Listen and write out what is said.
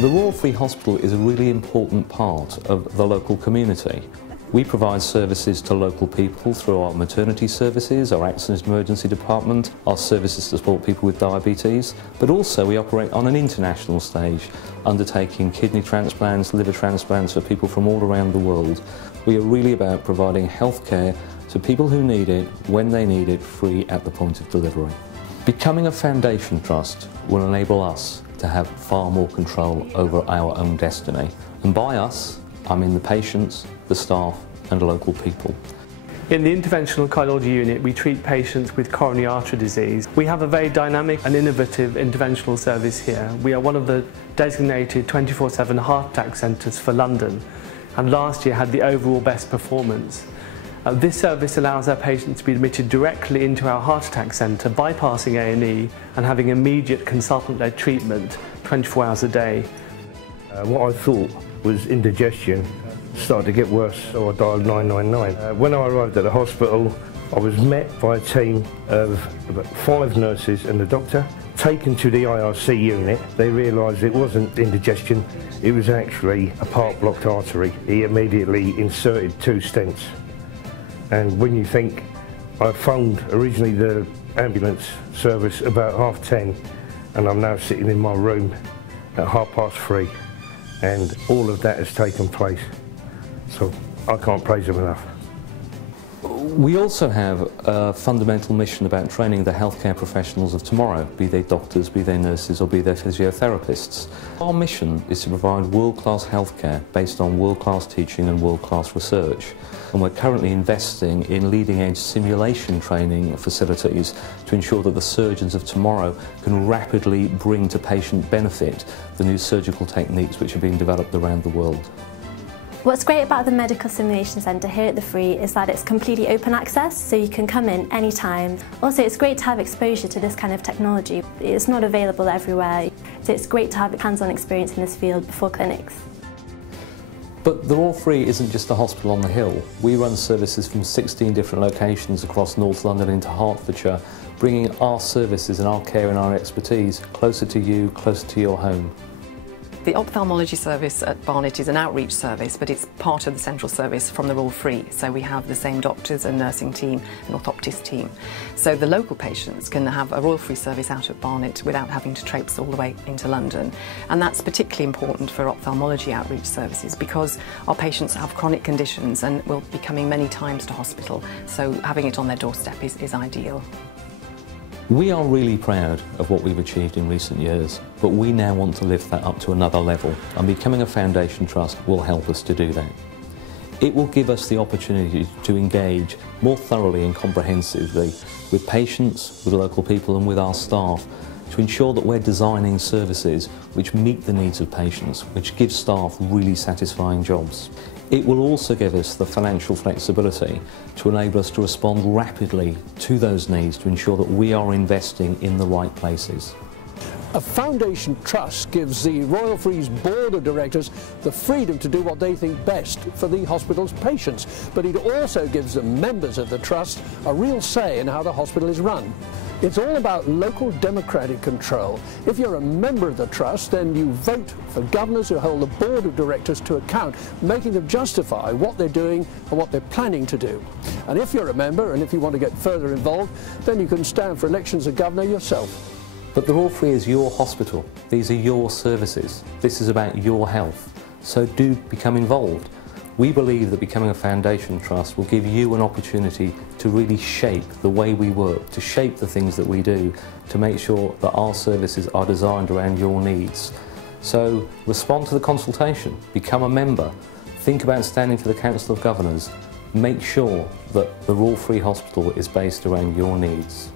The Royal Free Hospital is a really important part of the local community. We provide services to local people through our maternity services, our accident emergency department, our services to support people with diabetes, but also we operate on an international stage, undertaking kidney transplants, liver transplants for people from all around the world. We are really about providing healthcare to people who need it, when they need it, free at the point of delivery. Becoming a foundation trust will enable us to have far more control over our own destiny. And by us, I mean the patients, the staff and local people. In the interventional cardiology unit, we treat patients with coronary artery disease. We have a very dynamic and innovative interventional service here. We are one of the designated 24/7 heart attack centres for London, and last year had the overall best performance. This service allows our patients to be admitted directly into our heart attack centre, bypassing A&E and having immediate consultant-led treatment 24 hours a day. What I thought was indigestion started to get worse, so I dialed 999. When I arrived at the hospital, I was met by a team of about 5 nurses and the doctor. Taken to the IRC unit, they realised it wasn't indigestion, it was actually a part-blocked artery. He immediately inserted 2 stents. And when you think, I phoned originally the ambulance service about 10:30, and I'm now sitting in my room at 3:30, and all of that has taken place. So I can't praise them enough. We also have a fundamental mission about training the healthcare professionals of tomorrow, be they doctors, be they nurses or be they physiotherapists. Our mission is to provide world-class healthcare based on world-class teaching and world-class research. And we're currently investing in leading-edge simulation training facilities to ensure that the surgeons of tomorrow can rapidly bring to patient benefit the new surgical techniques which are being developed around the world. What's great about the Medical Simulation Centre here at the Free is that it's completely open access, so you can come in anytime. Also, it's great to have exposure to this kind of technology. It's not available everywhere, so it's great to have hands-on experience in this field before clinics. But the Royal Free isn't just a hospital on the hill. We run services from 16 different locations across North London into Hertfordshire, bringing our services and our care and our expertise closer to you, closer to your home. The ophthalmology service at Barnet is an outreach service, but it's part of the central service from the Royal Free. So we have the same doctors and nursing team and orthoptist team. So the local patients can have a Royal Free service out at Barnet without having to traipse all the way into London. And that's particularly important for ophthalmology outreach services because our patients have chronic conditions and will be coming many times to hospital. So having it on their doorstep is ideal. We are really proud of what we've achieved in recent years, but we now want to lift that up to another level, and becoming a foundation trust will help us to do that. It will give us the opportunity to engage more thoroughly and comprehensively with patients, with local people and with our staff to ensure that we're designing services which meet the needs of patients, which give staff really satisfying jobs. It will also give us the financial flexibility to enable us to respond rapidly to those needs to ensure that we are investing in the right places. A foundation trust gives the Royal Free's board of directors the freedom to do what they think best for the hospital's patients, but it also gives the members of the trust a real say in how the hospital is run. It's all about local democratic control. If you're a member of the trust, then you vote for governors who hold the board of directors to account, making them justify what they're doing and what they're planning to do. And if you're a member, and if you want to get further involved, then you can stand for elections as governor yourself. But the Royal Free is your hospital. These are your services. This is about your health. So do become involved. We believe that becoming a foundation trust will give you an opportunity to really shape the way we work, to shape the things that we do, to make sure that our services are designed around your needs. So respond to the consultation, become a member, think about standing for the Council of Governors, make sure that the Royal Free Hospital is based around your needs.